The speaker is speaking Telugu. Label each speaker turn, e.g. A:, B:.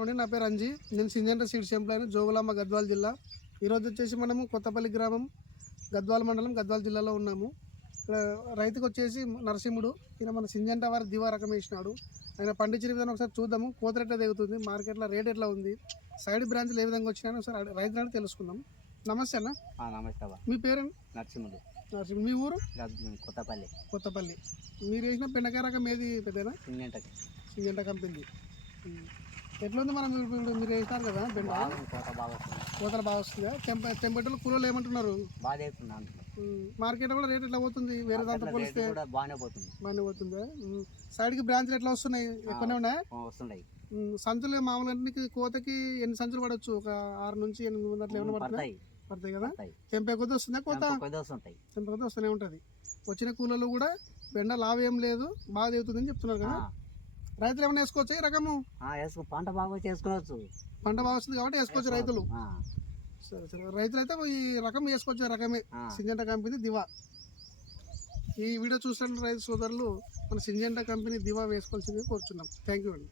A: అవునండి నా పేరు అంజీ. నేను Syngenta seeds employee Jogulamba Gadwal జిల్లా. ఈరోజు వచ్చేసి మనము కొత్తపల్లి గ్రామం గద్వాల మండలం గద్వాల జిల్లాలో ఉన్నాము. రైతుకు వచ్చేసి నరసింహుడు ఈయన మన సింజంట వారి దివా రకం వేసినాడు. ఆయన పండించిన విధానం ఒకసారి చూద్దాము. కోత ఎట్లా దిగుతుంది మార్కెట్లో రేట్ ఎట్లా ఉంది సైడ్ బ్రాంచ్లు ఏ విధంగా వచ్చినాయని ఒకసారి రైతులను తెలుసుకుందాం. నమస్తే అన్న.
B: నమస్తే
A: మీ పేరు?
B: నరసింహుడు.
A: నరసింహుడు. మీ ఊరు?
B: కొత్తపల్లి.
A: కొత్తపల్లి. మీరు వేసిన బెండకాయ రకం ఏది పెద్దనా?
B: సిమెంటకి
A: సింజంట కంపెనీ ఎట్లా ఉంది మనం ఇప్పుడు మీరు వేసినారు కదా బెండ? కోతలు బాగా వస్తుందా. టెంప టెంపరేచర్లు ఏమంటున్నారు?
B: బాగా
A: మార్కెట్ కూడా రేట్ ఎట్లా పోతుంది? వేరే దాంతో పోలిస్తే
B: బాగానే పోతుంది.
A: బాగానే పోతుందా? ఉమ్, సైడ్కి బ్రాంచ్లు ఎట్లా వస్తున్నాయి? ఎక్కువనే ఉన్నాయా?
B: వస్తున్నాయి.
A: సంచులు మామూలు కోతకి ఎన్ని సంచులు పడవచ్చు ఒక ఆరు నుంచి ఎనిమిది వందలు అట్లా ఏమైనా పడుతున్నాయి
B: పడతాయి.
A: పడతాయి కదా? తెంపే కొద్ది వస్తుందా కోత? తెంపే కొద్ది వస్తూనే ఉంటుంది. వచ్చిన కూలలో కూడా బెండ లాభం ఏం లేదు బాగా దిగుతుందని చెప్తున్నారు కదా? రైతులు ఏమైనా వేసుకోవచ్చు ఈ రకము?
B: వేసుకో పంట బాగా చేసుకోవచ్చు
A: పంట బాగా వస్తుంది కాబట్టి వేసుకోవచ్చు రైతులు. సరే సరే. రైతులు అయితే ఈ రకం వేసుకోవచ్చు రకమే. సింజంటా కంపెనీ దివా. ఈ వీడియో చూసిన రైతు సోదరులు మన సింజంటా కంపెనీ దివా వేసుకోవాల్సింది కోరుచున్నాం. థ్యాంక్ యూ అండి.